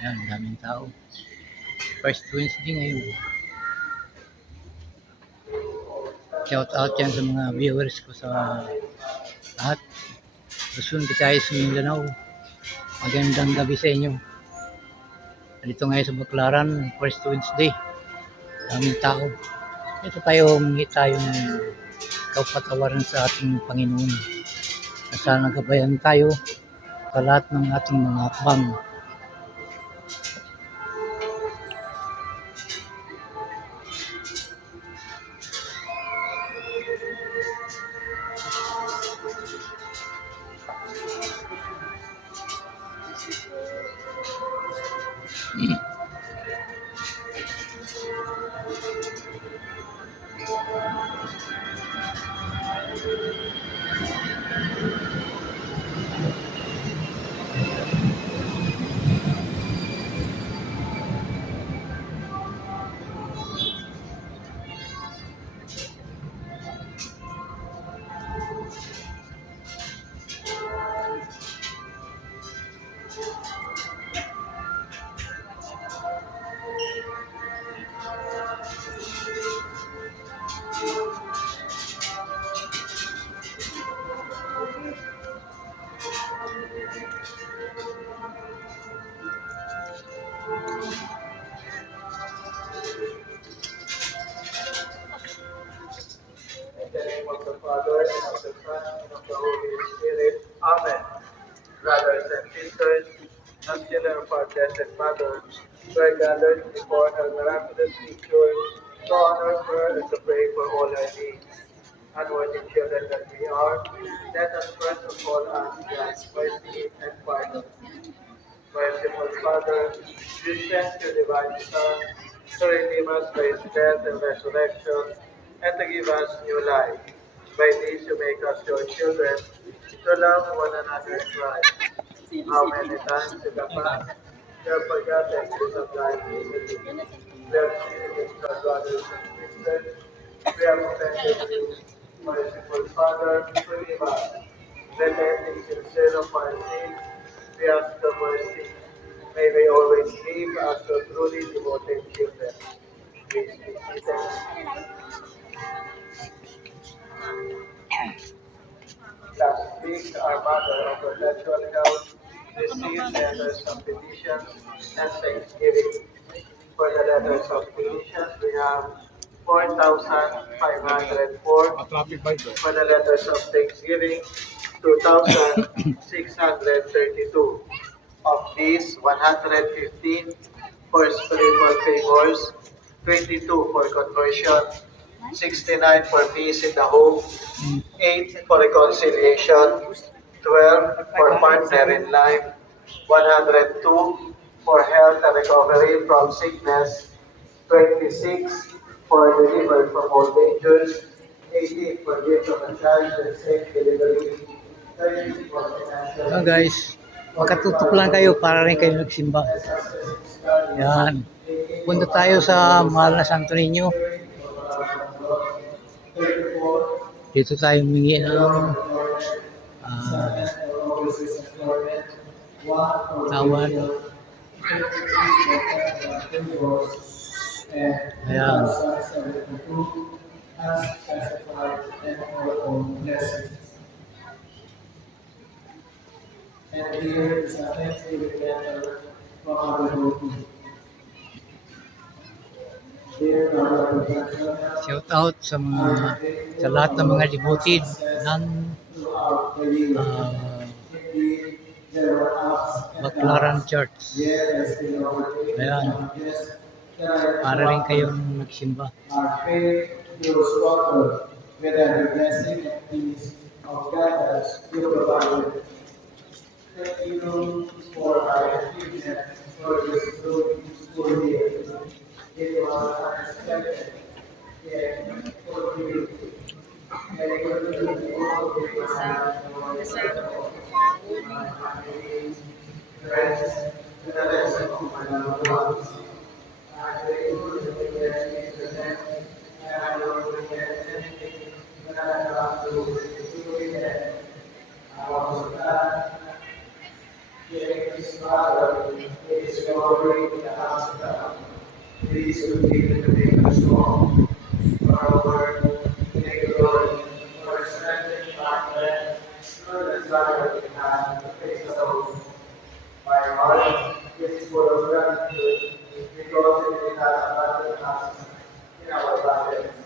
Ayan, daming tao. First Wednesday ngayon. Shout out yan sa mga viewers ko sa lahat. Luzon, Visayas, Mindanao. Magandang gabi sa inyo. Dito ngayon sa Baclaran, First Wednesday. Daming tao. Ito tayo, humingi tayo ng kapatawaran sa ating Panginoon. Na sana gabayan tayo sa lahat ng ating mga hakbang. In the name of the Father, and of the Son, and of the Holy Spirit. Amen. Brothers and sisters, as children of our Blessed Mother, we are gathered before her miraculous picture to honor her and to pray for all her needs. Unworthy children that we are, let us first of all ask God's mercy and pardon. Merciful Father, you sent your divine Son to redeem us by his death and resurrection, and to give us new life. By this you make us your children, to love one another in Christ. How many times in the past we have forgotten this sublime dignity. We have sinned against our brothers and sisters. We have offended you. Merciful Father, forgive us. Repenting sincere of our sins, we ask for mercy. May we always live as your truly devoted children. Please be seated. Last week, our Mother of Perpetual Health received letters of petition and thanksgiving. For the letters of petition, we have 4,504. For the letters of thanksgiving, 2,632. Of these, 115 for spiritual favors, 22 for conversion, 69 for peace in the home, 8 for reconciliation, 12 for partner in life, 102 for health and recovery from sickness, 26 for delivered from all dangers, 18 for gift of a child and safe delivery, 30 for financial. Guys, makatutok lang kayo para rin kayo nagsimba. Yan. Punta tayo sa mahal na Santo Niño. Dito tayo humingi ng tawad. Ayan. And here is a thanksgiving letter from our devotee. Dear Mother of Perpetual Health, Shout out sa lahat ng mga devoted ng throughout the year, indeed, there were ups and Baclaran downs. Church. Yet, as we overtake Ayan. challenges that are Para rin kayong magsimba. our faith grows stronger with every blessing and peace of guidance you provide. Thank you for our achievement for this school year. It was unexpected, yet fulfilling. May you continue to be beside our my family, friends, and the rest of my loved ones. I pray you to be blessed to them, and I will forget anything that I have to do with them. offering in the house of God. Please continue to make us strong for our work, to take glory, for strengthening our men, through the desire we have to face the hope. My heart is full of gratitude because it has abandoned us in our battle.